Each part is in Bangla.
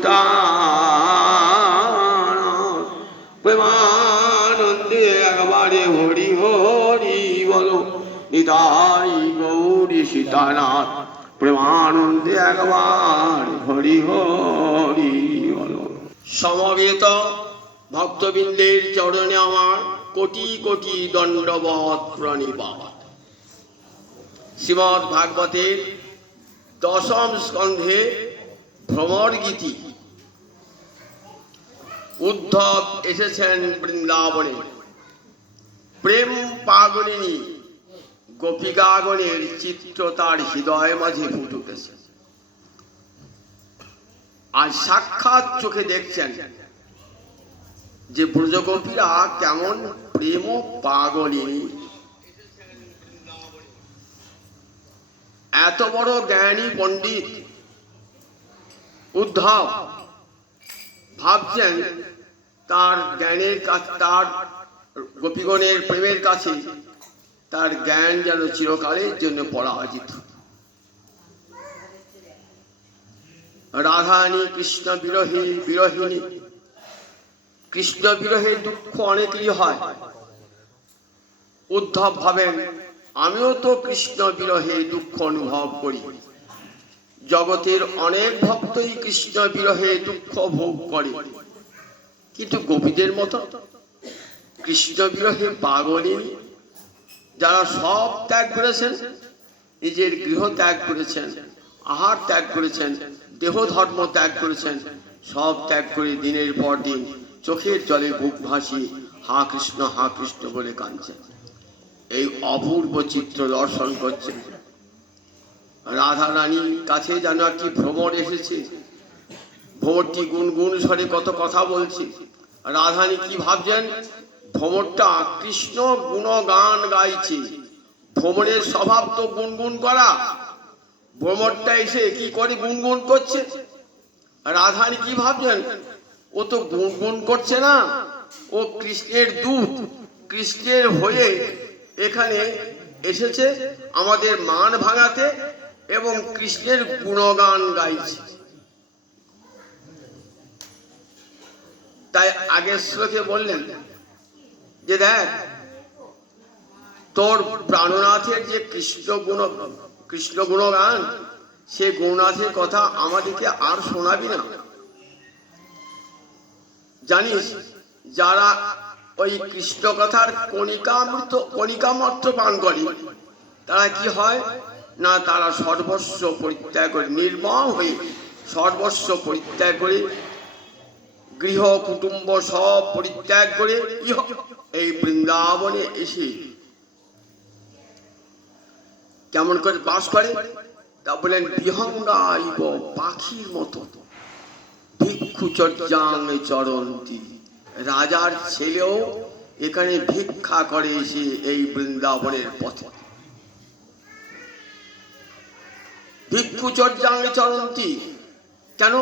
সীতা প্রেমানন্দে একবারে হরি হরি বলো নিতাই গৌরী সীতানাথ প্রেমানন্দে একবার হরি হরি বলো। সমবেত ভক্তবৃন্দের চরণে আমার কোটি কোটি দণ্ডবৎ প্রণিপাত। শ্রীমদ্ ভাগবতের দশম স্কন্ধে ভ্রমর গীতি। উদ্ধব এসেছেন বৃন্দাবনে, প্রেম পাগলিনী গোপিকাগণের চিত্র তার হৃদয় মাঝে ফুটে উঠেছে। আর সাক্ষাৎ চোখে দেখছেন যে ব্রজগোপীরা কেমন প্রেম পাগলিনী। এত বড় জ্ঞানী পণ্ডিত উদ্ধব ভাবছেন তার জ্ঞানের কাছে, তার গোপীগণের প্রেমের কাছে তার জ্ঞান যেন চিরকালের জন্য পরাজিত। রাধারানী কৃষ্ণ বিরহিণী। কৃষ্ণ বিরহের দুঃখ অনেকেরই হয়। উদ্ধব ভাবেন আমিও তো কৃষ্ণ বিরহে দুঃখ অনুভব করি। জগতের অনেক ভক্তই কৃষ্ণ বিরহে দুঃখ ভোগ করে, কিন্তু গোপীদের মতো কৃষ্ণ বিরহে পাগলিনী যারা সব ত্যাগ করেছেন, নিজের গৃহ ত্যাগ করেছেন, আহার ত্যাগ করেছেন, দেহ ধর্ম ত্যাগ করেছেন, সব ত্যাগ করে দিনের পর দিন চোখের জলে বুক ভাসিয়ে হা কৃষ্ণ বলে কাঁদছেন। এই অপূর্ব চিত্র দর্শন করছেন। রাধা রানীর কাছে যেন একটি ভ্রমর এসেছে। ভ্রমরটি গুনগুন স্বরে কত কথা বলছে। রাধারানী কি ভাবছেন, ভ্রমরটা কৃষ্ণ গুণগান গাইছে। ভ্রমরের স্বভাব তো গুনগুন করা, ভ্রমরটা এসে কি করে গুনগুন করছে। রাধারানী কি ভাবছেন, ও তো গুনগুন করছে না, ও কৃষ্ণের দূত, কৃষ্ণের হয়ে এখানে এসেছে আমাদের মান ভাঙাতে এবং কৃষ্ণের গুণগান গাইছে। তাই আগের শ্লোকে বললেন যে দেখ, তোর প্রাণনাথের যে কৃষ্ণ গুণগান, সে গুণনাথের কথা আমাদেরকে আর শোনাবি না। জানিস, যারা ওই কৃষ্ণ কথার কণিকা মাত্র পান করে, তারা কি হয় না, তারা সর্বস্ব পরিত্যাগ করে, নির্মম হয়ে সর্বস্ব পরিত্যাগ করে, গৃহ কুটুম্ব সব পরিত্যাগ করে এই বৃন্দাবনে এসে কেমন করে বাস করে তা বলেন, বিহঙ্গাইব পাখির মতো ভিক্ষু চর্যাং চরন্তি। রাজার ছেলেও এখানে ভিক্ষা করে এসে এই বৃন্দাবনের পথে। ভিক্ষু চর্যাং চরন্তি কেন?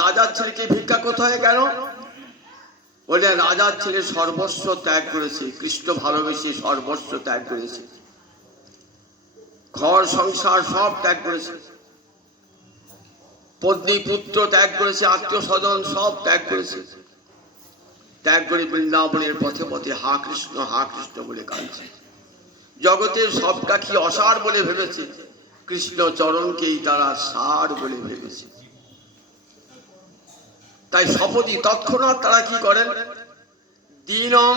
রাজার ছেলেকে ভিক্ষা করতে হয় কেন? বলে রাজার ছেলে সর্বস্ব ত্যাগ করেছে, কৃষ্ণ ভালোবেসে সর্বস্ব ত্যাগ করেছে, ঘর সংসার সব ত্যাগ করেছে, পত্নী পুত্র ত্যাগ করেছে, আত্মীয় স্বজন সব ত্যাগ করেছে। ত্যাগ করে বৃন্দাবনের পথে পথে হা কৃষ্ণ বলে কাঁদছে। জগতের সবটা কি অসার বলে ভেবেছে, কৃষ্ণ চরণকেই তারা সার বলে ভেবেছে। তাই শপথি তৎক্ষণাৎ তারা কি করেন, দীনং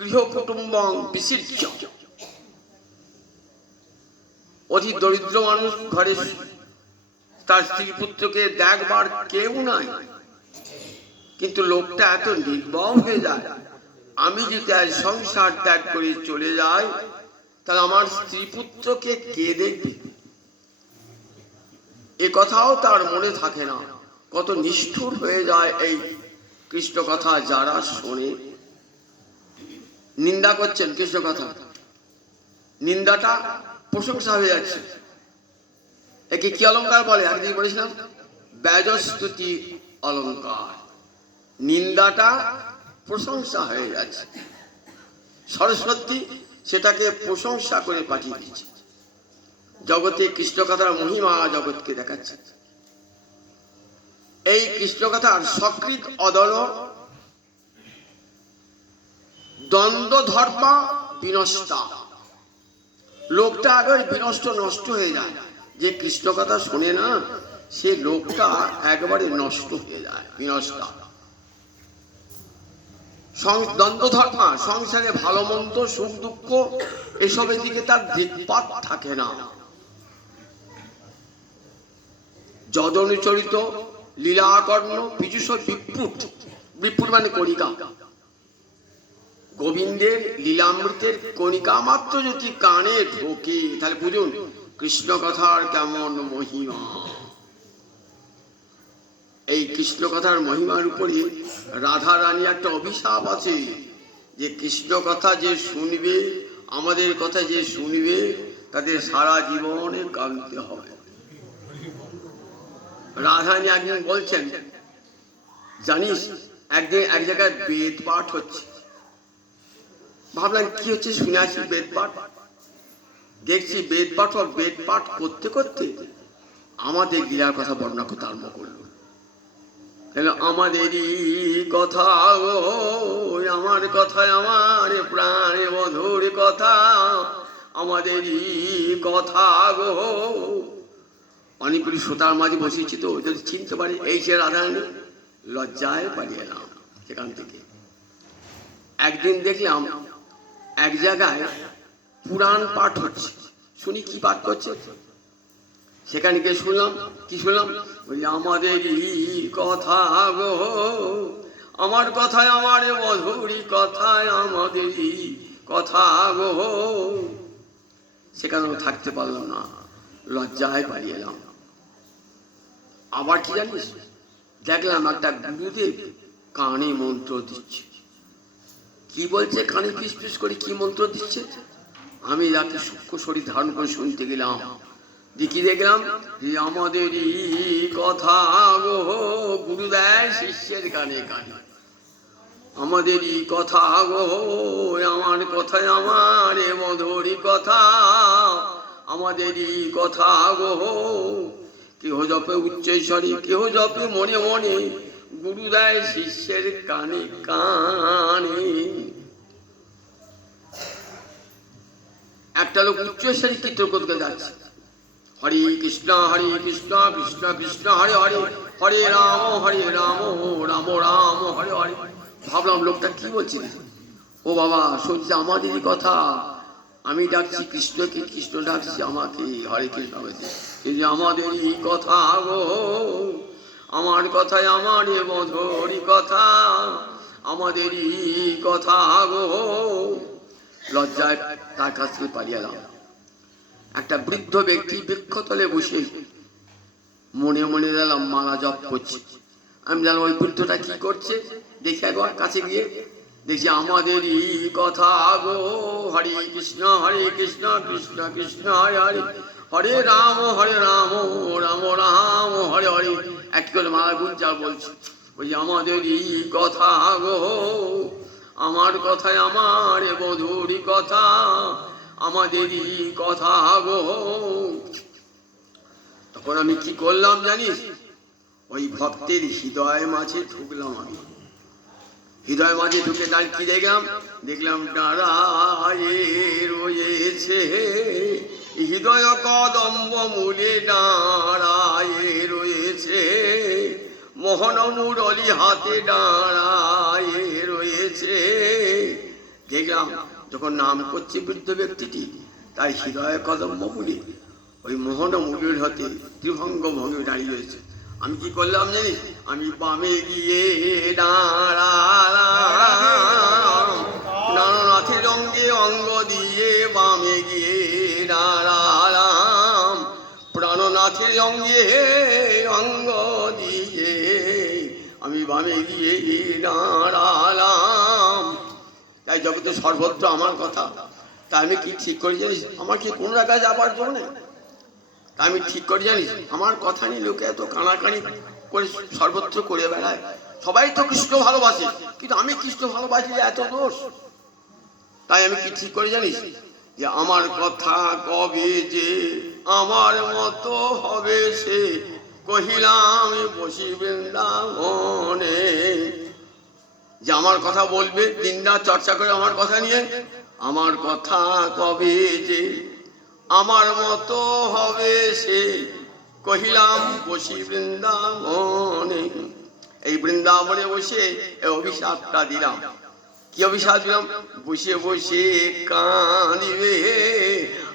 গৃহ কুটুম্বং বিসৃজ্য। অতি দরিদ্র মানুষ, ঘরে তার স্ত্রী পুত্রকে দেখবার কেউ নাই, কিন্তু লোকটা এত নির্মম হয়ে যায়, আমি যদি আজ সংসার ত্যাগ করে চলে যাই, তাহলে আমার স্ত্রী পুত্রকে কে দেখবে? এ কথাও তার মনে থাকে না। কত নিষ্ঠুর হয়ে যায় এই কৃষ্ণ কথা যারা শোনে। নিন্দা করছেন কৃষ্ণ কথা, নিন্দাটা প্রশংসা হয়ে যাচ্ছে। একে কি অলঙ্কার বলে? আগে বলেছিলাম ব্যজস্তুতি অলঙ্কার। নিন্দাটা প্রশংসা হয়ে যাচ্ছে। সরস্বতী সেটাকে প্রশংসা করে পাঠিয়ে দিচ্ছে। জগতে কৃষ্ণ কথার মহিমা জগৎকে দেখাচ্ছে। এই কৃষ্ণ কথার সকৃত অদল দ্বন্দ্ব ধর্মা বিনষ্টা। লোকটা আগে বিনষ্ট নষ্ট হয়ে যায়, যে কৃষ্ণ কথা শোনে না সে লোকটা একবারে নষ্ট হয়ে যায়, বিনষ্টা। দ্বন্দ্ব ধর্মা, সংসারে ভালো মন্দ সুখ দুঃখ এসবের দিকে তার দিকপাত থাকে না। যদনুচরিত লীলাকর্ণ পীযুষ বিপ্রুট, বিপ্রুট মানে কণিকা, গোবিন্দের লীলামৃতের কণিকা মাত্র যদি কানে ঢোকে তাহলে বুঝুন কৃষ্ণ কথার কেমন মহিমা। এই কৃষ্ণ কথার মহিমার উপরে রাধা রানী একটা অভিশাপ আছে, যে কৃষ্ণ কথা যে শুনবে, আমাদের কথা যে শুনবে, তাদের সারা জীবনে কাঁদতে হবে। রাধারানী একদিন বলছেন, জানিস একদিন এক জায়গায় বেদ পাঠ হচ্ছে, ভাবলাম কি হচ্ছে শুনে আসি বেদ পাঠ। দেখছি বেদ পাঠ করতে করতে আমাদের লীলার কথা বর্ণনা করতে আরম্ভ করলো। আমাদেরই কথা গো, আমার কথায় আমার প্রাণে মধুর কথা, আমাদেরই কথা গো। অনেকগুলি শ্রোতার মাঝে বসেছি তো যদি চিনতে পারি, এই সে রাধারানী। লজ্জায় পালিয়ে এলাম সেখান থেকে। একদিন দেখলাম এক জায়গায় পুরাণ পাঠ হচ্ছে, শুনি কি পাঠ করছে, সেখানে গিয়ে শুনলাম, কি শুনলাম, বলি আমাদেরই কথা গো, আমার কথায় আমার মধুরী কথায়, আমাদেরই কথা গো। সেখানেও থাকতে পারলাম না, লজ্জায় পালিয়ে এলাম। আবার কি জানিস, দেখলাম একটা গুরুদেব কানে মন্ত্র দিচ্ছে। কি বলছে কানে পিস পিস করে কি মন্ত্র দিচ্ছে, আমি যাকে সূক্ষ্ম শরীর ধারণ করে শুনতে গেলাম, দেখি দেখলাম যে আমাদেরই কথা গো, গুরুদেব শিষ্যের কানে কানে, আমাদেরই কথা গো, আমার কথায় আমার মধুরী কথা, আমাদেরই কথা গো। কেহ জপে উচ্চৈস্বরী, কেহ জপে মনে মনে, গুরুদেব শিষ্যের কানে কানে। একটা লোক উচ্চৈস্বরী কীর্তন করতে যাচ্ছে, হরে কৃষ্ণ কৃষ্ণ কৃষ্ণ হরে হরে, হরে রাম রাম রাম হরে হরে। ভাবলাম লোকটা কি বলছে, ও বাবা শুনছে আমাদেরই কথা, আমি ডাকছি কৃষ্ণকে, কৃষ্ণ ডাকছি আমাকে, হরে কৃষ্ণ বলছে, কিন্তু আমাদেরই কথা গো, আমার কথায় আমার মধুরী কথা, আমাদেরই কথা গো। লজ্জায় তার কাছ থেকে পালিয়ে এলাম। একটা বৃদ্ধ ব্যক্তি বৃক্ষতলে বসে মনে মনে দিলাম মালা জপ করছে। আমি জানলাম ওই বৃদ্ধটা কি করছে, দেখি একবার কাছে গিয়ে দেখছি আমাদেরই কথা গো, হরে কৃষ্ণ কৃষ্ণ কৃষ্ণ হরে হরে, হরে রাম রাম রাম হরে হরে। একটি করে মালা গুঞ্জা বলছে, ওই আমাদেরই কথা গো, আমার কথায় আমার মধুরী কথা, আমাদেরই কথা গো। তখন আমি কি করলাম জানিস, ওই ভক্তের হৃদয় মাঝে ঢুকলাম। আমি হৃদয় মাঝে ঢুকে তার কি দেখলাম, দেখলাম দাঁড়ায়ে রয়েছে হৃদয় কদম্ব মূলে, দাঁড়ায়ে রয়েছে মোহন মুরলী হাতে, দাঁড়ায়ে রয়েছে। দেখলাম যখন নাম করছে বৃদ্ধ ব্যক্তিটি, তাই হৃদয় কদম্ব মূলে ওই মোহন মুরলীর হাতে ত্রিভঙ্গ ভঙ্গি দাঁড়িয়ে রয়েছে। আমি কি করলাম জানিস, আমি বামে গিয়ে দাঁড়ালাম, নানানাথের অঙ্গে অঙ্গ দিয়ে বামে গিয়ে দাঁড়ালাম, প্রাণনাথের অঙ্গে অঙ্গ দিয়ে আমি বামে গিয়ে দাঁড়ালাম। তাই জগতে সর্বত্র আমার কথা, তাই আমি কি ঠিক করি জানিস, আমার কি কোন জায়গায় যাবার জন্য, তাই আমি ঠিক করি জানিস, আমার কথা নিয়ে লোকে এত কানাকানি করে সর্বত্র করে বেড়ায়। সবাই তো কৃষ্ণ ভালোবাসে, কিন্তু আমি কৃষ্ণ ভালোবাসি এত দোষ। তাই আমি কি ঠিক করি জানিস, যে আমার কথা কবে যে আমার মতো হবে সে, কহিলাম বসি বৃন্দাবনে। যে আমার কথা বলবে, দিনরাত চর্চা করে আমার কথা নিয়ে, আমার কথা কবে যে আমার মতো হবে সে, কহিলাম বসি বৃন্দাবনে। এই বৃন্দাবনে বসে এই অভিশাপটা দিলাম। কি অভিশাপ দিলাম? বসে বসে কাঁদিবে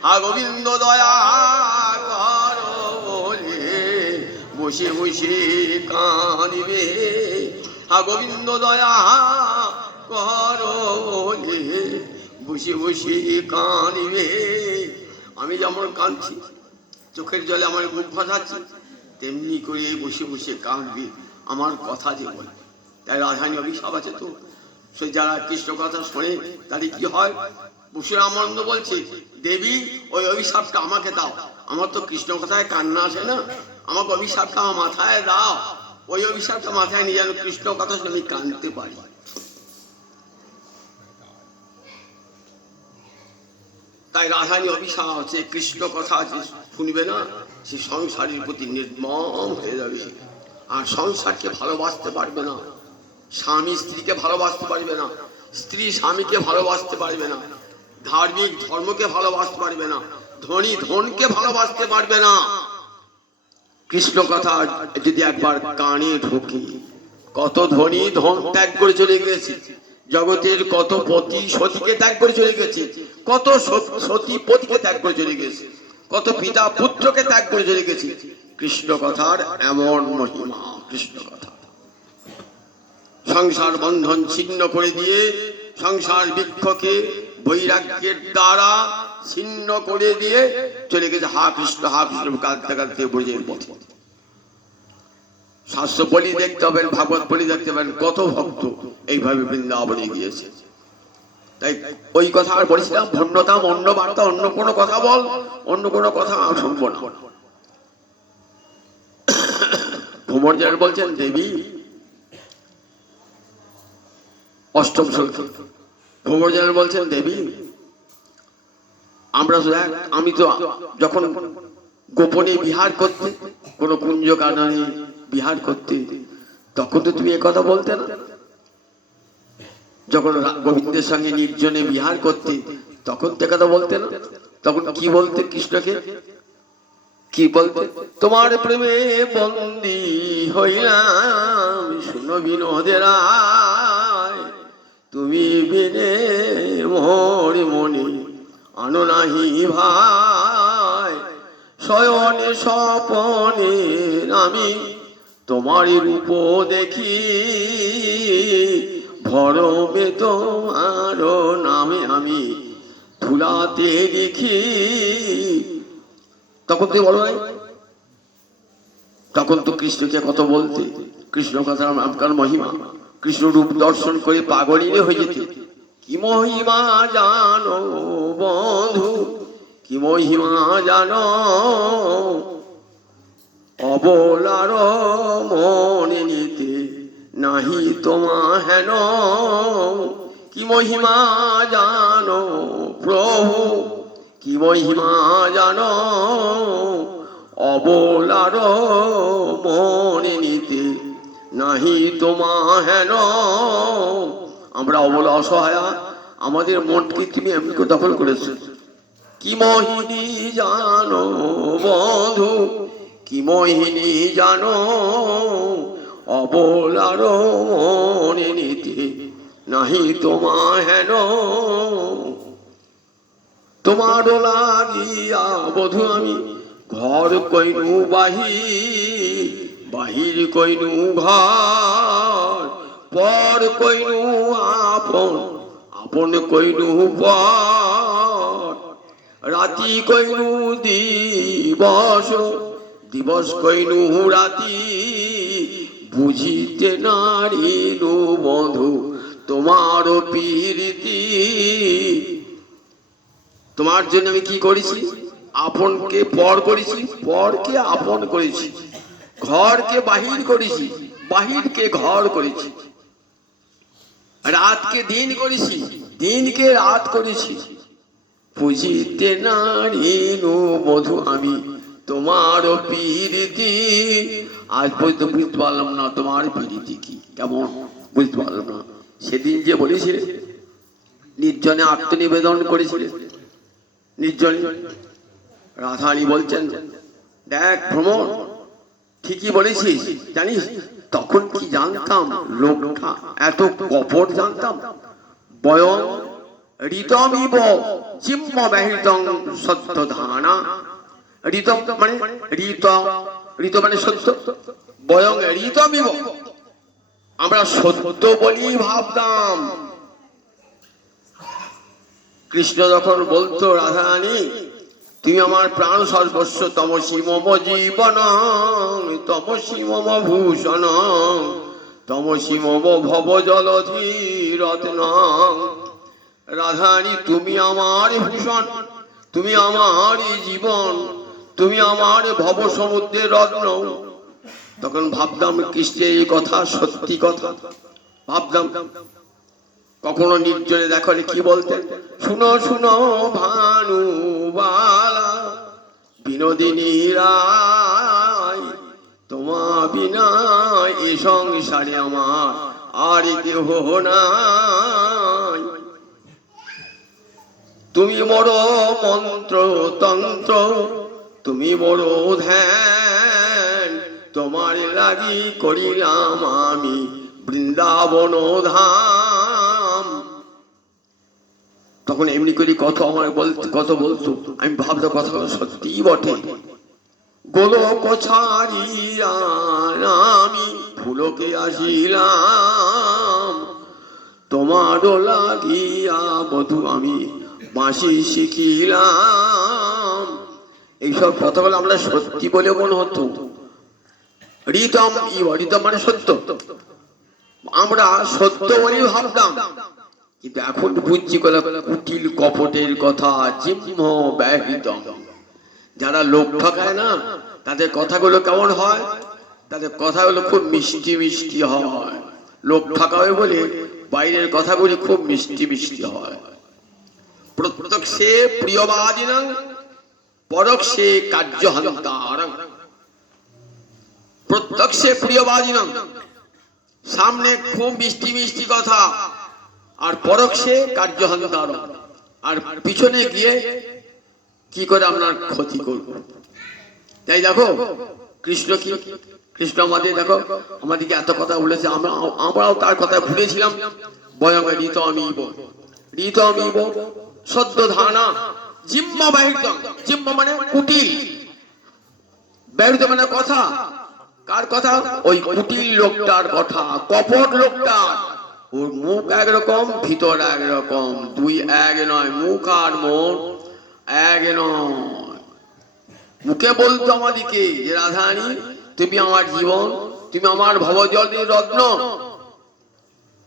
হা গোবিন্দ দয়া কর বলে, বসে বসে কাঁদিবে হা গোবিন্দ দয়া কর বলে, বসে বসে কাঁদিবে। আমি যেমন কাঁদছি, চোখের জলে আমার বুক ভাসাচ্ছি, তেমনি করে বসে বসে কাঁদবে আমার কথা যে বলে। তাই রাধারানী অভিশাপ আছে তো। সে যারা কৃষ্ণ কথা শোনে তাদের কি হয়? বসুরামানন্দ বলছে, দেবী ওই অভিশাপটা আমাকে দাও, আমার তো কৃষ্ণ কথায় কান্না আসে না, আমাকে অভিশাপটা আমার মাথায় দাও, ওই অভিশাপটা মাথায় নিয়ে যেন কৃষ্ণ কথা শুনে আমি কাঁদতে পারি। তাই রাধারানী অভিশাপ আছে, কৃষ্ণ কথা যে শুনবে না সে সংসারের প্রতি নির্মম হয়ে যাবে, আর সংসারকে ভালোবাসতে পারবে না, স্বামী স্ত্রীকে ভালোবাসতে পারবে না, স্ত্রী স্বামীকে ভালোবাসতে পারবে না, ধার্মিক ধর্মকে ভালোবাসতে পারবে না, ধনী ধনকে ভালোবাসতে পারবে না। কৃষ্ণ কথা যদি একবার কানে ঢোকে, কত ধনী ধন ত্যাগ করে চলে গেছে, জগতের কত পতি সতীকে ত্যাগ করে চলে গেছে, কত সতী পতিকে ত্যাগ করে চলে গেছে, কত পিতা পুত্রকে ত্যাগ করে চলে গেছে। কৃষ্ণ কথার এমন মহিমা। কৃষ্ণ কথা সংসার বন্ধন ছিন্ন করে দিয়ে, সংসার বৃক্ষকে বৈরাগ্যের দ্বারা ছিন্ন করে দিয়ে চলে গেছে হা কৃষ্ণ কাঁদতে কাঁদতে ব্রজের পথে। শাস্ত্র বলি দেখতে হবেন, ভাগবত বলি দেখতে হবেন, কত ভক্ত এইভাবে বৃন্দাবনে গিয়েছে। তাই ওই কথা আর বলেছিলাম, ধন্যতা অন্য বার্তা, অন্য কোনো কথা বল, অন্য কোনো কথা আমি শুনবো না। ভ্রমরজার বলছেন, দেবী অষ্টম শ্লোকে ভ্রমরজার বলছেন, দেবী আমরা আমি তো যখন গোপনে বিহার করতে, কোন কুঞ্জ কাননে বিহার করতে, তখন তো তুমি একথা বলতে না। যখন গোবিন্দের সঙ্গে নির্জনে বিহার করতে, তখন তো একথা বলতে না। তখন কি বলতে কৃষ্ণকে? কি বলতে? তোমার প্রেমে বন্দী হইলাম শুনো বিনোদের আয়, তুমি বিনে মোর মনে আনো নাহি ভাই, শয়নে স্বপনে আমি তোমার রূপ দেখি, ভরমে তোমার নামে আমি ধুলাতে লিখি। তখন তুই বলো নাই, তখন তো কৃষ্ণকে কত বলতে, কৃষ্ণ কথার আমকার মহিমা, কৃষ্ণ রূপ দর্শন করে পাগলিনে হয়ে যেতে। কি মহিমা জানো বন্ধু, কি মহিমা জানো, অবলার মনে নিতে নাহি তোমা হেন। কি মহিমা জানো প্রভু, কি মহিমা জানো, অবলার মনে নিতে নাহি তোমা হেন। আমরা অবলা অসহায়া, আমাদের মনকে তুমি এমনি করে দখল করেছো। কি মোহিনী জানো বন্ধু, কি মোহিনী জানো, অবলার মনে নিতে নাহি তোমা হেন। তোমার লাগিয়া বধু আমি ঘর কইনু বাহির, বাহির কইনু ঘর, পর কইনু আপন, আপন কইনু পর, রাতি কইনু দিবস, দিবস কইনু রাতি, বুঝিতে নারিনু বন্ধু তোমার প্রীতি। তোমার জন্য আমি কি করেছি? আপনকে পর করেছি, পরকে আপন করেছি, ঘরকে বাহির করেছি, বাহিরকে ঘর করেছি, রাতকে দিন করেছি, দিনকে রাত করেছি, বুঝিতে নারিনু বধু আমি তোমার প্রীতি। আজ পর্যন্ত বুঝতে পারলাম না তোমার প্রীতি কি, কেমন বুঝতে পারলাম না। সেদিন যে বলেছিলে নির্জনে আত্মনিবেদন করেছিলে, নির্জনে রাধারানী বলছেন দেখ ভ্রমর ঠিকই বলেছিস, জানিস তখন কি জানতাম লোকটা এত কপট জানতাম। বয়ং ঋতমিব চিম্ম ব্যহিতং সত্য ধানা। ঋত মানে ঋত, ঋত মানে সত্য। বয়ং ঋতমিব আমরা সত্য বলি ভাবতাম। কৃষ্ণ যখন বলতো রাধারানী তুমি আমার প্রাণ সর্বস্ব, তমসি মম জীবন, তমসি মম ভূষণ, তমসি মম ভব জলধি রত্ন। রাধারানী তুমি আমার ভূষণ, তুমি আমার জীবন, তুমি আমার ভব সমুদ্রের রত্ন। তখন ভাবতাম কৃষ্ণের এই কথা সত্যি কথা ভাবতাম। কখনো নির্জনে দেখলে কি বলতেন, শুনো শুনো ভানুবালা বিনোদিনী রায়, তোমা বিনা এ সংসারে আমার আর কেহ নাই। তুমি বড় মন্ত্র তন্ত্র, তুমি বড় ধ্যান, তোমার লাগি করিলাম আমি বৃন্দাবন ধাম। তখন এমনি করে কত আমার কত বলতো, আমি ভাবতো কথা সত্যিই বটে। গোলক ছাড়িয়া আমি ফুলকে আসিলাম, তোমার লাগিয়া বধু আমি বাঁশি শিখিলাম। এইসব কথাগুলো আমরা সত্যি বলে মনে হতো। ঋতম ঋতম মানে সত্য, আমরা সত্য বলে ভাবতাম। কিন্তু এখন বুঝছি কুটিল কপটের কথা, জিম্ম ব্যহিতম। যারা লোক ঠকায় না তাদের কথাগুলো কেমন হয়, তাদের কথাগুলো খুব মিষ্টি মিষ্টি হয়। লোক ঠকাবে বলে বাইরের কথাগুলি খুব মিষ্টি মিষ্টি হয়। প্রত্যক্ষে প্রিয়বাদিনাং পরোক্ষে কার্যহন্তারং। প্রত্যক্ষে প্রিয়বাদিনাং সামনে খুব মিষ্টি মিষ্টি কথা, আর পরোক্ষে কার্যহন্তারং আর পিছনে গিয়ে কি করে আপনার ক্ষতি করব। তাই দেখো কৃষ্ণ কি, কৃষ্ণ আমাদের দেখো আমাদেরকে এত কথা বলেছে, আমরাও তার কথা ভুলেছিলাম। বয়ং ঋতমিব, ঋতমিব সদ্য ধানা জিম্ম ব্যহিতং। জিম্ম মানে কুটিল, ব্যহিত মানে কথা। কার কথা? ওই কুটিল লোকটার কথা, কপট লোকটা। ওর মুখ একরকম ভিতর একরকম, দুই এক নয়, মুখ আর মন এক নয়। মুখে বলতো আমাদিকে যে রাধারানী তুমি আমার জীবন, তুমি আমার ভবজলের রত্ন,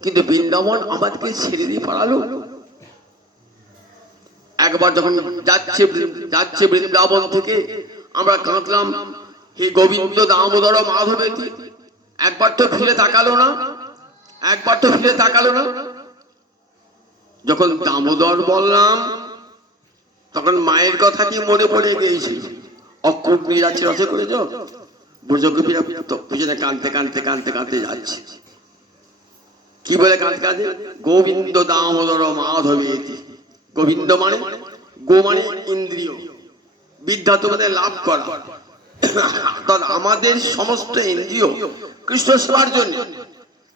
কিন্তু বৃন্দাবন আমাদেরকে ছেড়ে দিয়ে পালালো। একবার যখন যাচ্ছে বৃন্দাবন থেকে আমরা কাঁদলাম, হে গোবিন্দ দামোদর মাধবেতি, একবার তো ফিরে তাকালো না, একবার তো ফিরে তাকালো না। যখন দামোদর বললাম তখন মায়ের কথা কি মনে পড়ে গিয়েছিল। অক্ষুট যাচ্ছে রথে করে যাও, ব্রজগোপীরা পিছনে কাঁদতে কাঁদতে কাঁদতে কাঁদতে যাচ্ছে। কি বলে কাঁদতে কাঁদতে, গোবিন্দ দামোদর মাধবেতি। গোবিন্দ মানে গো মানে ইন্দ্রিয়, বিদ্যা তোমাদের লাভ করা, আমাদের সমস্ত ইন্দ্রিয় কৃষ্ণ সেবার জন্য।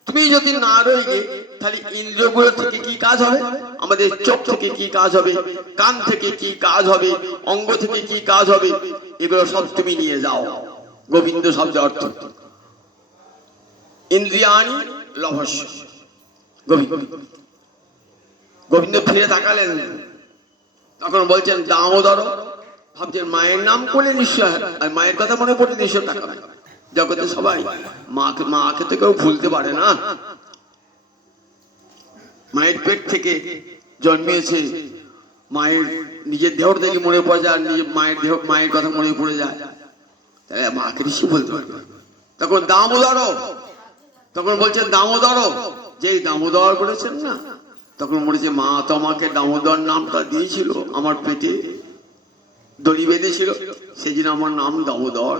তুমি যদি না রইলে তাহলে ইন্দ্রিয়গুলো থেকে কি কাজ হবে, আমাদের চোখ থেকে কি কাজ হবে, কান থেকে কি কাজ হবে, অঙ্গ থেকে কি কাজ হবে, এগুলো সব তুমি নিয়ে যাও। গোবিন্দ শব্দের অর্থ ইন্দ্রিয়াণি লভস্য। গোবিন্দ গোবিন্দ ফিরে তাকালেন, তখন বলছেন দামোদর। ভাবছেন মায়ের নাম করে নিশ্চয়, আর মায়ের কথা মনে পড়ে নিশ্চয় তাকাবে। জগতে সবাই মাকে তো কেউ ভুলতে পারে না। মায়ের পেট থেকে জন্মিয়েছে, মায়ের নিজের দেহ থেকে মনে পড়ে যায়, নিজের মায়ের দেহ মায়ের কথা মনে পড়ে যায়, তাই মাকে নিশ্চয় বলতে পারবে। তখন দামোদর, তখন বলছেন দামোদর, যে দামোদর বলেছেন না, তখন বলেছে মা তো আমাকে দামোদর নামটা দিয়েছিল আমার পেটে, দড়ি বেঁধেছিল, সেই জন্য আমার নাম দামোদর।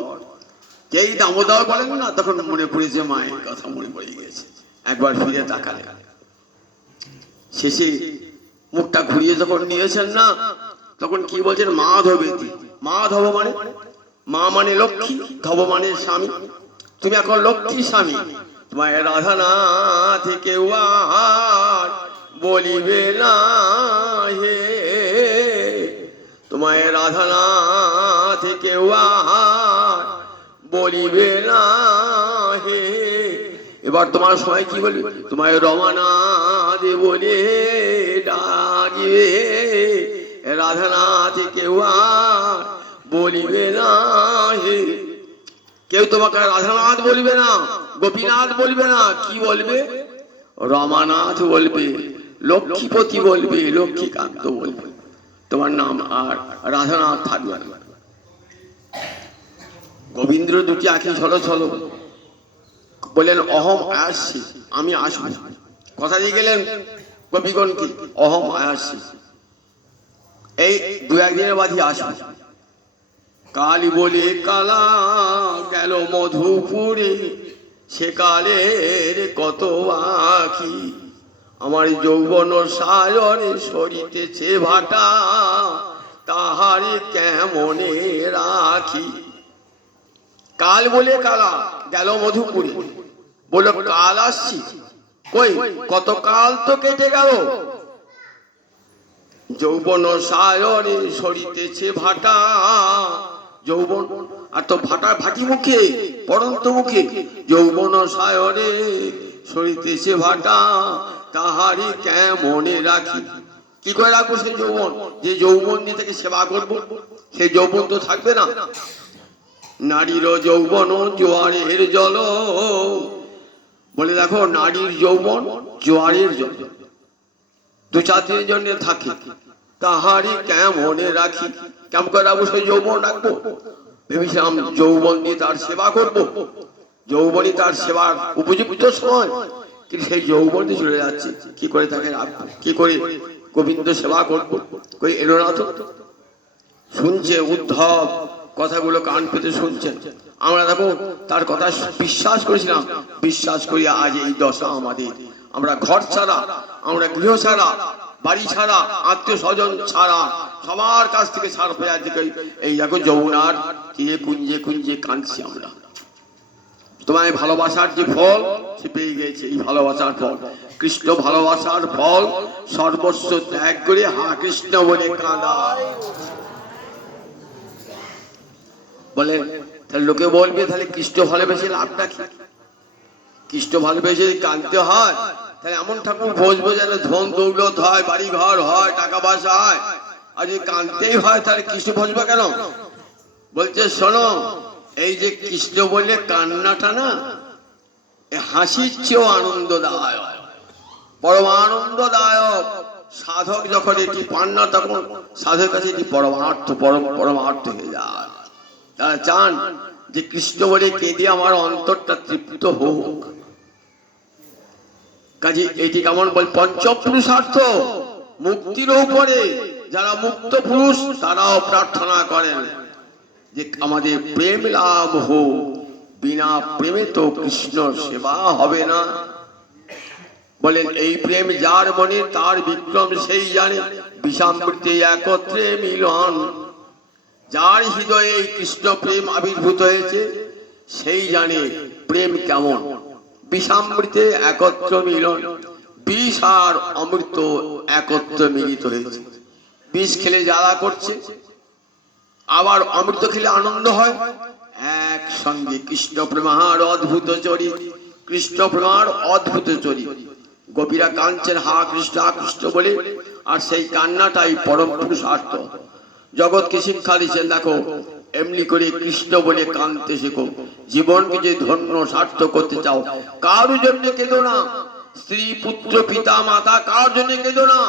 যেই দামোদর বলেন না, তখন মনে পড়েছে মায়ের কথা, মনে পড়ে গেছে। একবার ফিরে তাকালে, শেষে মুখটা ঘুরিয়ে যখন নিয়েছেন না, তখন কি বলছেন? মাধবেতি। মাধব মানে মা মানে লক্ষ্মী, ধব মানে স্বামী। তুমি এখন লক্ষ্মী স্বামী, তোমায় রাধা না থেকে আর বলিবে না হে, তোমায় রাধা না থেকে আর বলিবে না হে। এবার তোমার সময় কি বলবে? তোমায় রমানাথ বলে ডাকিবে, রাধানাথ কেউ আর বলিবে না হে। কেউ তোমাকে রাধানাথ বলবে না, গোপীনাথ বলবে না, কি বলবে? রমানাথ বলবে, লক্ষ্মীপতি বলবে, লক্ষ্মীকান্ত বলবে। তোমার নাম আর রাধানাথ থাকবে না। গোবিন্দ্র দুটি আঁখি ছলো ছলো বললেন, অহম আসছি, আমি আসবো। কথা দিয়ে গেলেন গোপীগণকে, অহম আসছি, এই দু একদিনের বাদই আসবো। কালী বলে কালা গেল মধুপুরে, সে কালের কত আঁখি, আমার যৌবন সায়রে সরিতেছে ভাটা, তাহারে কেমনে রাখি। কাল বলে কালা গেল মধুপুরে, বলল কাল আসছি, কই কত কাল তো কেটে গেল। যৌবন সায়রে সরিতেছে ভাটা, যৌবন আর তো ভাটা ভাটি মুখে, পড়ন্ত মুখে। যৌবন সায়রে সরিতেছে ভাটা, তাহারি কেমনে রাখি। কি করে রাখবো সেই যৌবন? যে যৌবন নিয়ে তাকে সেবা করবো, সেই যৌবন তো থাকবে না। নারীর যৌবন জোয়ারের জল, বলে দেখো নারীর যৌবন জোয়ারের জল, দু চার দিনের জন্য থাকে, তাহারি কেমনে রাখি। কেমন করে রাখবো সেই যৌবন? রাখবো ভেবেছিলাম যৌবন দিয়ে তার সেবা করবো, যৌবনই তার সেবার উপযুক্ত সময়, কিন্তু সেই যৌবন দিয়ে চলে যাচ্ছে। কি করে তাকে রাখবো, কি করে গোবিন্দ সেবা করবো? কই এলো না তো। শুনছে উদ্ধব, কথাগুলো কান পেতে শুনছেন। আমরা দেখো তার কথা বিশ্বাস করেছিলাম, বিশ্বাস করি আজ এই দশা আমাদের। আমরা ঘর ছাড়া, আমরা গৃহ ছাড়া, বাড়ি ছাড়া, আত্মীয় স্বজন ছাড়া, সবার কাছ থেকে ছাড় পেয়ে আজকে এই দেখো যমুনার তীরে কুঞ্জে কুঞ্জে কাঁদছি আমরা। তোমায় ভালোবাসার যে ফল সে পেয়ে গেছে, এই ভালোবাসার ফল কৃষ্ণ, ভালোবাসার ফল সর্বস্ব ত্যাগ করে হা কৃষ্ণ বলে কাঁদা। বলে তাহলে লোকে বলবে, তাহলে কৃষ্ণ ভালোবেসে লাভটা কি? কৃষ্ণ ভালোবেসে কাঁদতে হয়, তাহলে এমন ঠাকুর বসবো যেন ধন দৌলত হয়, বাড়ি ঘর হয়, টাকা পয়সা হয়, আর যদি কাঁদতেই হয় তাহলে কৃষ্ণ বসবে কেন? বলছে শোনো, এই যে কৃষ্ণ বললে কান্নাটা না, হাসির চেয়েও আনন্দদায়ক, পরম আনন্দদায়ক। সাধক যখন এটি পান না, তখন সাধকের কাছে এটি পরমার্থ, পরমার্থ হয়ে যায়। তারা চান যে কৃষ্ণ বলে কেঁদে আমার অন্তরটা তৃপ্ত হোক। কাজে এটি কেমন বল? পঞ্চপুরুষার্থ মুক্তির উপরে যারা মুক্ত পুরুষ তারাও প্রার্থনা করেন যে আমাদের প্রেম লাভ হোক, বিনা প্রেমে তো কৃষ্ণ সেবা হবে না। বলেন এই প্রেম যার মনে তার বিক্রম সেই জানে, বিষামৃতে একত্রে মিলন। যার হৃদয়ে কৃষ্ণ প্রেম আবির্ভূত হয়েছে সেই জানে প্রেম কেমন। বিষামৃতে একত্র মিলন, বিষ আর অমৃত একত্র মিলিত হয়েছে। বিষ খেলে জ্বালা করছে, আবার অমৃত খেলে আনন্দ হয়। একসঙ্গে কৃষ্ণ প্রেমার অদ্ভুত চরিত, কৃষ্ণ প্রেমার অদ্ভুত চরিত। গোপীরা কাঁদছেন হা কৃষ্ণ কৃষ্ণ বলে, আর সেই কান্নাটাই পরম পুরুষার্থ। জগৎকে শিক্ষা দিচ্ছেন, দেখো এমনি করে কৃষ্ণ বলে কাঁদতে শেখো। জীবনকে যে ধন্য সার্থক করতে চাও, কারোর জন্য কেঁদো না। স্ত্রী পুত্র পিতা মাতা কারোর জন্য কেঁদো না।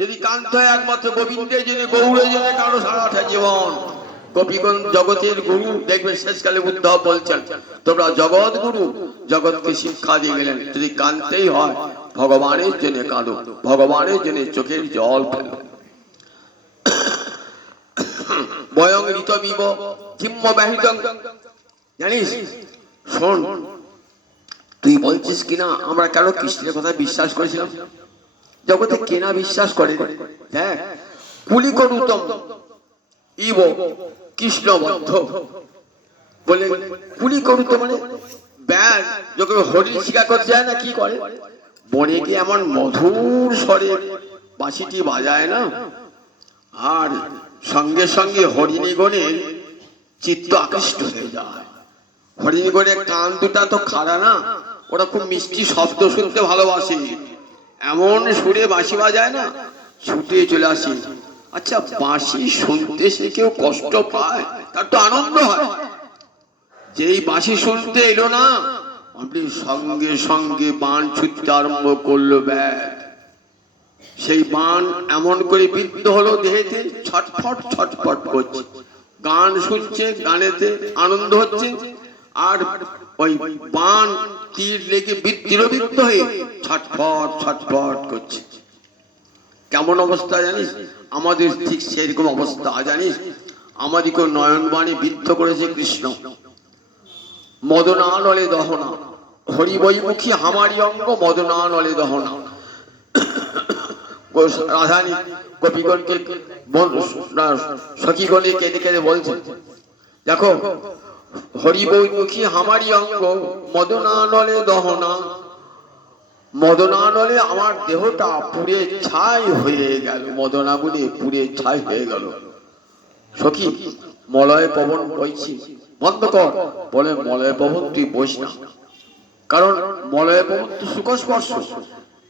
যদি কাঁদতে হয় একমাত্র গোবিন্দের জন্য, গৌরের জন্য কারো সারাটা জীবন। গোপীগণ জগতের গুরু, দেখবেন শেষকালে উদ্ধব বলছেন তোমরা জগৎ গুরু, জগৎকে শিক্ষা দিয়ে গেলেন যদি কাঁদতেই হয় ভগবানের জন্য কাঁদো, ভগবানের জন্য চোখের জল ফেলো। বয়ং ঋতবিব কিম্ম ব্যাহিতং। জানিস, শোন, তুই বলছিস কিনা আমরা কেন কৃষ্ণের কথা বিশ্বাস করেছিলাম? জগতে কেনা বিশ্বাস করে? দেখ, কুলি করুতম ইব কৃষ্ণবদ্ধ বলে, কুলি করুত মানে ব্যাগ যখন হরিণ শিকার করতে যায় না, কি করে? বনে গিয়ে এমন মধুর স্বরে বাঁশিটি বাজায় না, আর সঙ্গে সঙ্গে হরিণীগণের চিত্ত আকৃষ্ট হয়ে যায়। হরিণীগণের কান দুটা তো খাড়া না, ওরা খুব মিষ্টি শব্দ শুনতে ভালোবাসে, এমন সুরে বাঁশি বাজায় না, ছুটে চলে আসে। আচ্ছা, বাঁশি শুনতে সে কেউ কষ্ট পায়? তার তো আনন্দ হয়। যেই বাঁশি শুনতে এলো না, আপনি সঙ্গে সঙ্গে বাণ ছুটতে আরম্ভ করলো ব্যাগ। সেই বাণ এমন করে বিদ্ধ হলো দেহেতে, ছটফট ছটফট করছে, গান শুনছে, গানেতে আনন্দ হচ্ছে, আর ওই বাণ তীর লেগে তীরবিদ্ধ হয়ে ছটফট ছটফট করছে। কেমন অবস্থা জানিস? আমাদের ঠিক সেরকম অবস্থা। জানিস, আমাদেরকে নয়ন বাণে বিদ্ধ করেছে কৃষ্ণ। মদনানলে দহনা, হরি বৈমুখী হামারি অঙ্গ মদনানলে দহনা। রাধানী গোপীগণকে সখীগণে কেঁদে কেঁদে বলছে, দেখো, হরি বৈমুখী হামারি অঙ্গ মদনানলে দহনা। মদনানলে আমার দেহটা পুড়ে ছাই হয়ে গেল, মদনা বলে পুড়ে ছাই হয়ে গেল। সখী, মলয় পবন বইছি, বন্ধ কর। বলে, মলয় পবন তুই বইস না, কারণ মলয় পবন তো সুখস্পর্শ,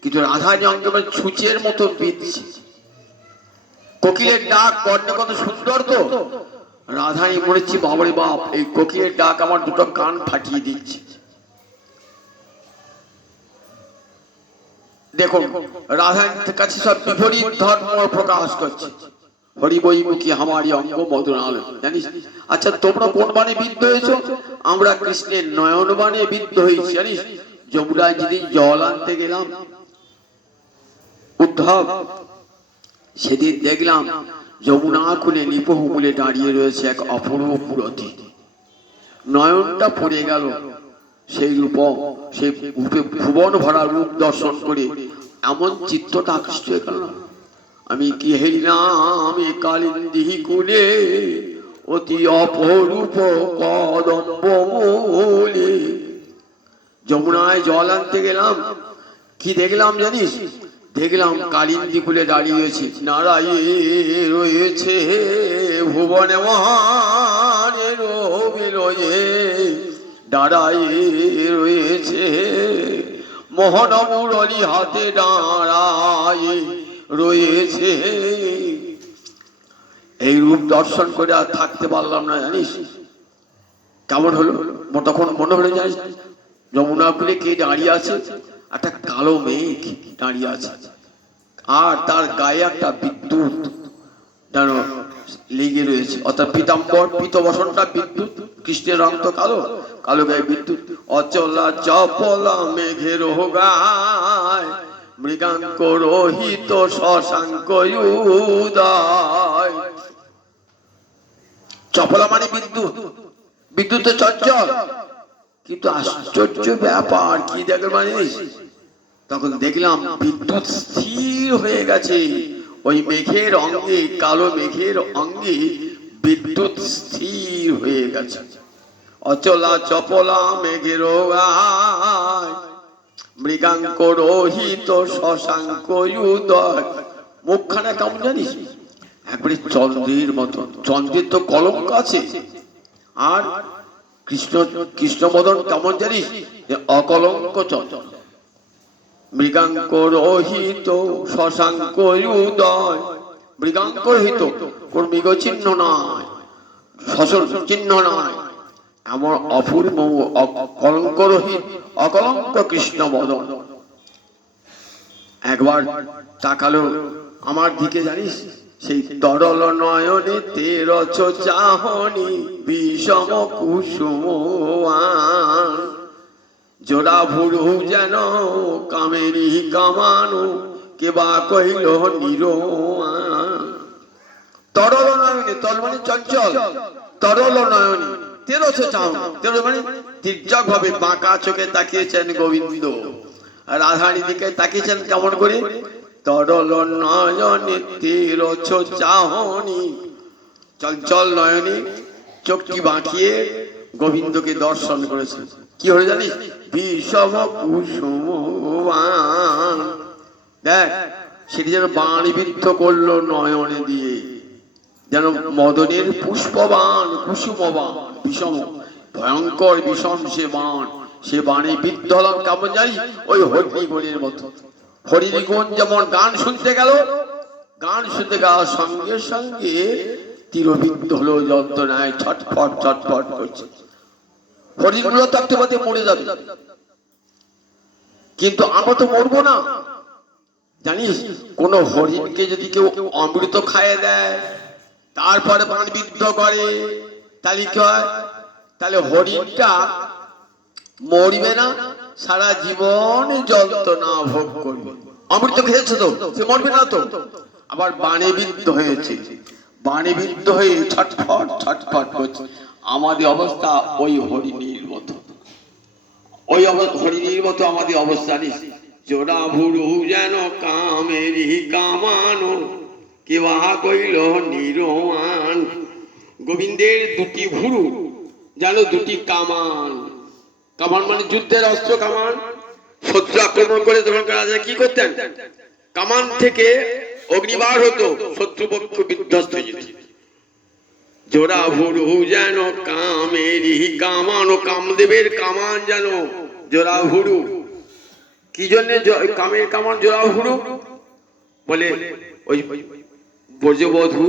কিন্তু রাধানী অঙ্গে ছুঁচের মতো বিঁধছে। কোকিলের ডাক কর্ণে কত সুন্দর তো, রাধানী মরেছি বাবারে বাপ, এই কোকিলের ডাক আমার দুটো কান ফাটিয়ে দিচ্ছে। দেখুন, রাধানীর কাছে সব বিপরীত ধর্ম প্রকাশ করছে। হরি বৈমুখী হামারি অঙ্গ মদনালয়। জানিস, আচ্ছা তোমরা কোন বাণে বিদ্ধ হয়েছো? আমরা কৃষ্ণের নয়ন বাণে বিদ্ধ হয়েছি। জানিস, যমুনায় যেদিন জল আনতে গেলাম উদ্ধব, সেদিন দেখলাম যমুনা খুলে নিপহ মূলে দাঁড়িয়ে রয়েছে এক অপূর্ব পুরতি। নয়নটা পড়ে গেল সেই রূপ, সেই ভুবন ভরা রূপ দর্শন করে এমন চিত্তটা আকৃষ্ট হয়ে গেল। আমি কি হেরিলাম এ কালিন্দী কুলে, অতি অপরূপ কদম্ব মূলে। যমুনায় জল আনতে গেলাম, কি দেখলাম জানিস? দেখলাম কালিন্দী কুলে দাঁড়িয়ে রয়েছে নারায়ণ, রয়েছে ভুবনে মহানের বিলয়ে, দাঁড়ায় রয়েছে মোহন মুরলী হাতে দাঁড়ায় রয়েছে। এই রূপ দর্শন করে আর থাকতে পারলাম না। জানিস কেমন হলো? তখন মনে হলো, জানিস, যমুনা কুলে কে দাঁড়িয়ে আছে? একটা কালো মেঘ দাঁড়িয়ে আছে, আর তার গায়ে একটা বিদ্যুৎ যেন লেগে রয়েছে, অর্থাৎ পীতাম্বর পীতবসনটা বিদ্যুৎ, কৃষ্ণের রং তো কালো, কালো গায়ে বিদ্যুৎ। অচলা চপলা মেঘের গায়, মৃগাঙ্ক রোহিত শশাঙ্ক উদয়। চপলা মানে বিদ্যুৎ, বিদ্যুৎ তো চঞ্চল, কিন্তু আশ্চর্য ব্যাপার কি দেখলাম জানিস? তখন দেখলাম বিদ্যুৎ স্থির হয়ে গেছে ওই মেঘের অঙ্গে, কালো মেঘের অঙ্গে বিদ্যুৎ স্থির হয়ে গেছে। অচলা চপলা মেঘের গায়, মৃগাঙ্ক রোহিত শশাঙ্ক উদয়। মুখখানা কেমন জানিস? একবারে চন্দ্রের মতো। চন্দ্রের তো কলঙ্ক আছে, আর কৃষ্ণবদন কেমন জানিস? অকলঙ্ক চন্দ্র। মৃগাঙ্ক রহিত শশাঙ্ক উদয়। মৃগাঙ্ক রহিত, কোন মৃগ চিহ্ন নাই, শশাঙ্ক চিহ্ন নাই, এমন অপূর্ব কলঙ্ক রহিত অকলঙ্ক কৃষ্ণ বদন। একবার তাকালো আমার দিকে, জানিস, সেই তরল নয়নে তেরছ চাহনি বিষম কুসুম, জোড়া ভুরু যেন কামেরি কামানো, কেবা কইল নিরোয়ান। তরল নয়ন নয়নে, তল মানে চঞ্চল, তরল নয়নে, তেরোছে চাও, তেরো মানে তির্যক ভাবে বাঁকা চোখে তাকিয়েছেন গোবিন্দ। রাধারানীর দিকে তাকিয়েছেন কেমন করে? তরল নয়নে তেরোছ চাহনি, চঞ্চল নয়নে চোখটি বাঁকিয়ে গোবিন্দকে দর্শন করেছেন। কি হয়ে জানিস? বিষম কুসুম বাণ, দেখ সেটি যেন বাণ বিদ্ধ করলো নয়নে দিয়ে, যেন মদনের পুষ্পবাণ, কুসুমবাণ, বিষম ভয়ঙ্কর বিষম সে বাণ। সে বাণে বিদ্ধ হলাম কেমন জানি? ওই হরিণীগণের মতো। হরিণীগণ যেমন গান শুনতে গেল, গান শুনতে যাওয়ার সঙ্গে সঙ্গে তীরবিদ্ধ হলো যন্ত্রণায় ছটফট ছটফট করছে। হরিণগুলো থাকতে পারতে মরে যাবে, কিন্তু আমরা তো মরবো না। জানিস কোন হরিণকে যদি কেউ অমৃত খাইয়ে দেয় তারপরে বাণ বিদ্ধ করে, তাহলে কি হয়? তাহলে হরিণটা মরবে না, সারা জীবন যন্ত্রণা ভোগ করবে। অমৃত খেয়েছে তো, সে মরবে না তো। আবার বাণে বিদ্ধ হয়েছে, বাণে বিদ্ধ হয়ে ছটফট ছটফট করছে। আমাদের অবস্থা ওই হরিণীর মতো, ওই হরিণীর মতো আমাদের অবস্থা নেই। জোড়া ভুরু যেন কামেরি কামানো, কেবা কইল নিরমান। গোবিন্দের দুটি ভুরু যেন দুটি কামান। কামান মানে যুদ্ধের অস্ত্র কামান। শত্রু আক্রমণ করে তখন রাজা কি করতেন? কামান থেকে অগ্নিবার হতো, শত্রুপক্ষ বিধ্বস্ত হয়ে যেত। জোড়া ভুরু যেন কামেরি কামান, ও কামদেবের কামান যেন জোড়া ভুরু। কি জন্য কামের কামান জোড়া ভুরু? বলে ওই ব্রজবধূ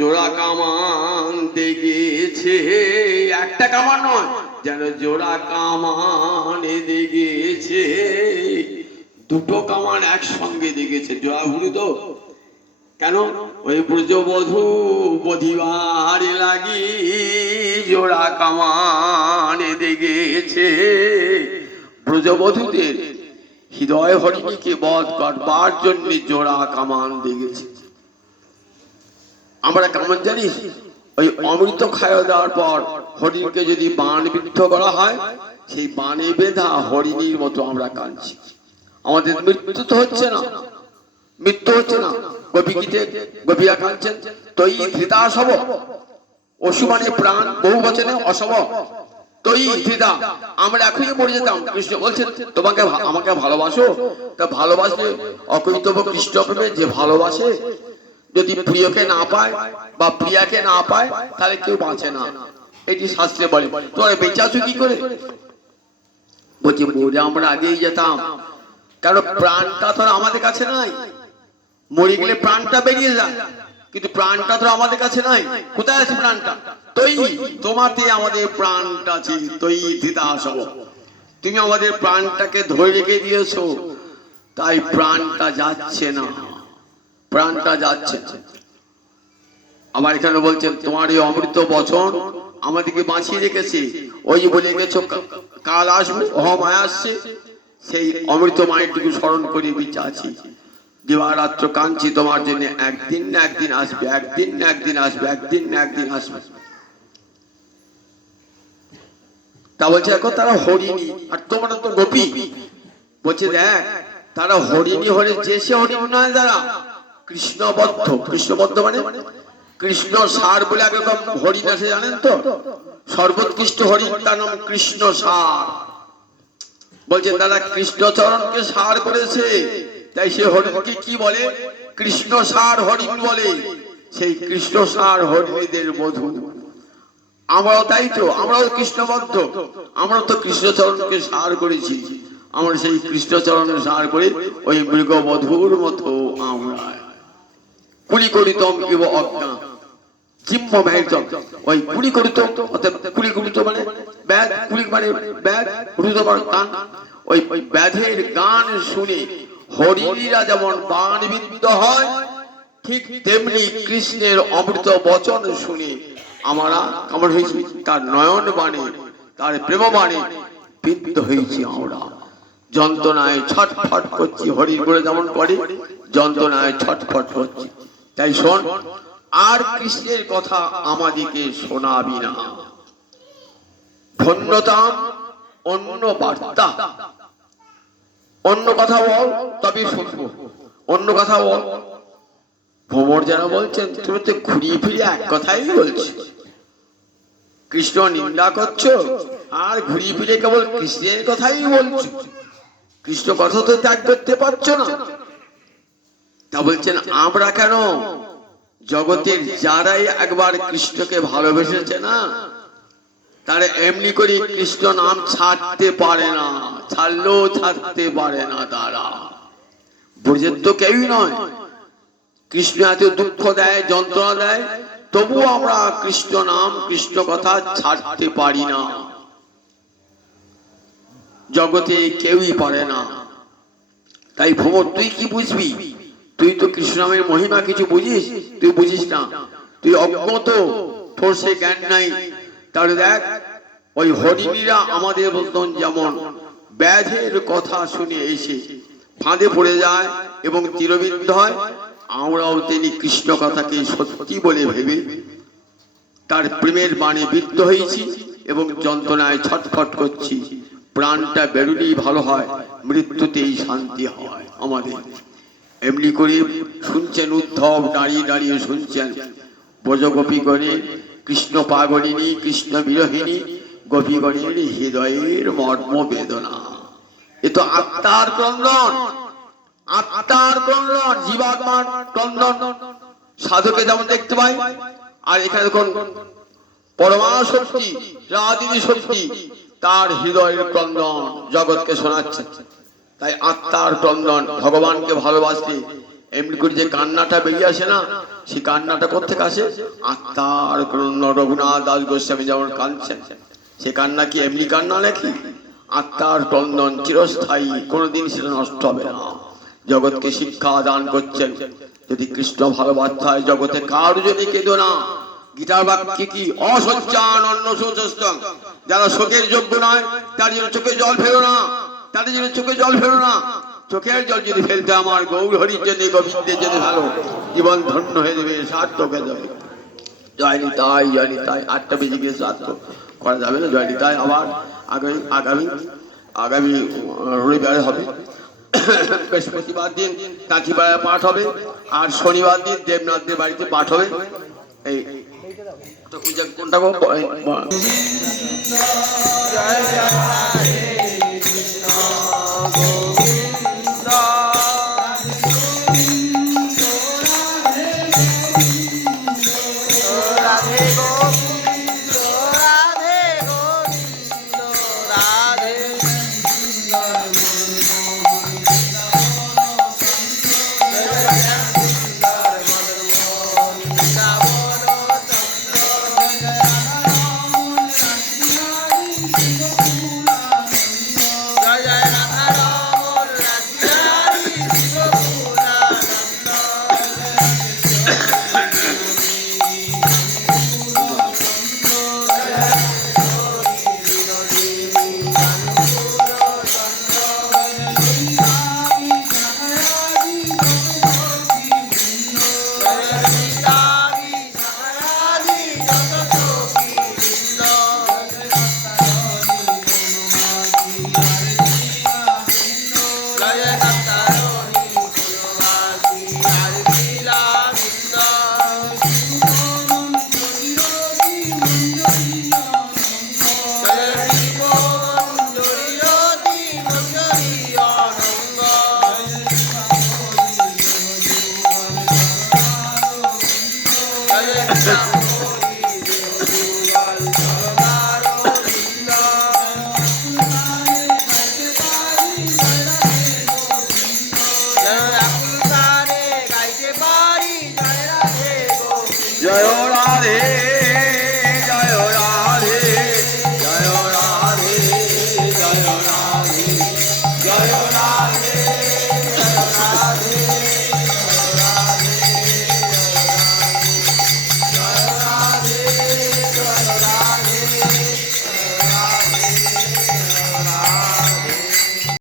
জোড়া কামান দেখেছে, একটা কামান নয়, যেন জোড়া কামান দেখেছে, দুটো কামান একসঙ্গে দেখেছে। জোড়া ভুরু তো কেন? ওই ব্রজবধূ বধিবার লাগি জোড়া কামান দেখেছে। ব্রজবধূদের হৃদয় হরিণীকে বধ করবার জন্য জোড়া কামান দেখেছে। আমরা কেমন জানিস? ওই অমৃত খাইয়ে দেওয়ার পর হরিণকে যদি বাণ বিদ্ধ করা হয়, সেই বাণে বেঁধা হরিণীর মতো আমরা কাঁদছি। আমাদের মৃত্যু তো হচ্ছে না, মৃত্যু হচ্ছে না। গোপীগীতে গোপীরা কাঁদছেন, তৈ ধৃতা শব, অসু মানে প্রাণ, বহু বচনে অশব, তৈ ধৃতা, আমরা এখনই মরে যেতাম। কৃষ্ণ বলছেন তোমাকে আমাকে ভালোবাসো। তা ভালোবাসলে অকৃতজ্ঞ কৃষ্ণ প্রেমে যে ভালোবাসে, যদি প্রিয়কে না পায় বা প্রিয়াকে না পায় তাহলে কেউ বাঁচে না। এটি শাস্ত্রে বলে। তোমরা বেঁচে আছো কি করে? বলছি মরে আমরা আগেই যেতাম, কারণ প্রাণটা তো আমাদের কাছে নাই। মরে গেলে প্রাণটা বেরিয়ে যায়, কিন্তু প্রাণটা তো আমাদের কাছে নাই। কোথায় আছে প্রাণটা? তুই, তোমাতে আমাদের প্রাণটা আছে। তুই ধৃতা শব, তুমি আমাদের প্রাণটাকে ধরে রেখে দিয়েছো, তাই প্রাণটা যাচ্ছে না, প্রাণটা যাচ্ছে। আবার এখানে বলছেন তোমার এই অমৃত বচন আমাদেরকে বাঁচিয়ে রেখেছে। ওই বলে গেছো কাল আসবে, অহমায় আসছে, সেই অমৃত মায়েরটুকু স্মরণ করে বেঁচে আছি। দিবারাত্র কাঁদছি তোমার জন্য, একদিন না একদিন আসবে, একদিন না একদিন আসবে, একদিন না একদিন আসবে। তা বলছে দেখো তারা হরিণী আর তোমরা তো গোপী। বলছে দেখ তারা হরিণী হলে যে সে হরিণ নয়, তারা কৃষ্ণবদ্ধ। কৃষ্ণবদ্ধ মানে কৃষ্ণ সার বলে একরকম হরিণ আছে জানেন তো, সর্বোৎকৃষ্ট হরিণ, তার নাম কৃষ্ণ সার। বলছে তারা কৃষ্ণচরণকে সার করেছে, তাই সে হরিণকে কি বলে? কৃষ্ণ সার হরিণ বলে। সেই কৃষ্ণ সার হরিণীদের বধূ। আমরাও তাই তো, আমরাও কৃষ্ণবদ্ধ, আমরা তো কৃষ্ণচরণকে সার করেছি। আমরা সেই কৃষ্ণচরণকে সার করে ওই মৃগবধূর মতো আমরা কুলি করিতম ইব অজ্ঞা জিম্ম ব্যাহতম। ওই কুলি করিত, কুলি করিত মানে ব্যাধ, কুলি মানে ব্যাধ, রুদ মানে কান। ওই ব্যাধের গান শুনে হরিণীরা যেমন বাণ বিদ্ধ হয়, ঠিক তেমনি কৃষ্ণের অমৃত বচন শুনে আমরা কেমন হয়েছি? তার নয়ন বাণে, তার প্রেম বাণে বিদ্ধ হয়েছি। আমরা যন্ত্রণায় ছটফট করছি, হরিণ বলে যেমন করে যন্ত্রণায় ছটফট করছি। তাই শোন, আর কৃষ্ণের কথা আমাদিকে শোনাবি না। ধন্যতাম অন্য বার্তা, অন্য কথা বল তবে শুনবো, অন্য কথা বল। ভ্রমর যেন বলছেন তুমি তো ঘুরিয়ে ফিরিয়ে এক কথাই বলছো, কৃষ্ণ নিন্দা করছো আর ঘুরিয়ে ফিরে কেবল কৃষ্ণের কথাই বলছো, কৃষ্ণ কথা তো ত্যাগ করতে পারছো না। তা বলছেন আমরা কেন, জগতের যারাই একবার কৃষ্ণকে ভালোবেসেছে না তারা এমনি করে কৃষ্ণ নাম ছাড়তে পারে না, ছাড়লেও ছাড়তে পারে না। তারা বুঝের তো কেউই নয়। কৃষ্ণ এত দুঃখ দেয়, যন্ত্রণা দেয়, তবুও আমরা কৃষ্ণ নাম কৃষ্ণ কথা ছাড়তে পারি না। জগতে কেউই পারে না। তাই ভ্রমর তুই কি বুঝবি, তুই তো কৃষ্ণ নামের মহিমা কিছু বুঝিস, তুই বুঝিস না, তুই অজ্ঞত, তোর সে জ্ঞান নাই। তাহলে দেখ ওই হরিণীরা আমাদের মতন যেমন ব্যাধের কথা শুনে এসে ফাঁদে পড়ে যায় এবং তীরবিদ্ধ হয়, আমরাও তিনি কৃষ্ণ কথাকে সত্যি বলে ভেবে তার প্রেমের বাণে বিদ্ধ হয়েছি এবং যন্ত্রণায় ছটফট করছি। প্রাণটা বেরুলেই ভালো হয়, মৃত্যুতেই শান্তি হয় আমাদের। এমনি করে শুনছেন উদ্ধব, দাঁড়িয়ে দাঁড়িয়ে শুনছেন ব্রজগোপীগণের কৃষ্ণ পাগলিনী, কৃষ্ণ বিরহিনী গোপীগণের হৃদয়ের মর্ম বেদনা। এ তো আত্মার ক্রন্দন, আত্মার ক্রন্দন, জীবাত্মার ক্রন্দন। সাধকে যেমন দেখতে পাই, আর এখানে দেখুন পরমা শক্তি, রাধিনী শক্তি, তার হৃদয়ের ক্রন্দন জগৎকে শোনাচ্ছে। তাই আত্মার ক্রন্দন, ভগবানকে ভালোবাসতে এমনি করে যে কান্নাটা বেরিয়ে আসে না, সেই কান্নাটা কোথেকে আসে? আত্মার ক্রন্দন। রঘুনাথ দাস গোস্বামী যেমন কাঁদছেন, সে কান্না কি এমনি কান্না নাকি? আত্মার ক্রন্দন চিরস্থায়ী, কোনোদিন সেটা নষ্ট হবে না। জগৎকে শিক্ষা দান করছেন, যদি কৃষ্ণ ভালোবাসতে হয় জগতে কার যদি কেঁদো না। গীতার বাক্য কি? অসজ্জান অন্য শোচস্তং, যারা শোকের যোগ্য নয় তার জন্য চোখে জল ফেলো না, তাদের জন্য চোখে জল ফেলো না। চোখের জল যদি ফেলতে আমার গৌর হরির জন্য, গোবিন্দের জন্য ভালো, জীবন ধন্য হয়ে যাবে, সার্থক হয়ে যাবে। জয়নি তাই, জয়নি তাই। 8টা বেজে গিয়ে সার্থক করা যাবে না। জয়নি তাই আবার আগামী রবিবারে হবে, বৃহস্পতিবার দিন কাঁচিপাড়ায় পাঠ হবে, আর শনিবার দিন দেবনাথদের বাড়িতে পাঠ হবে। এই কোনটা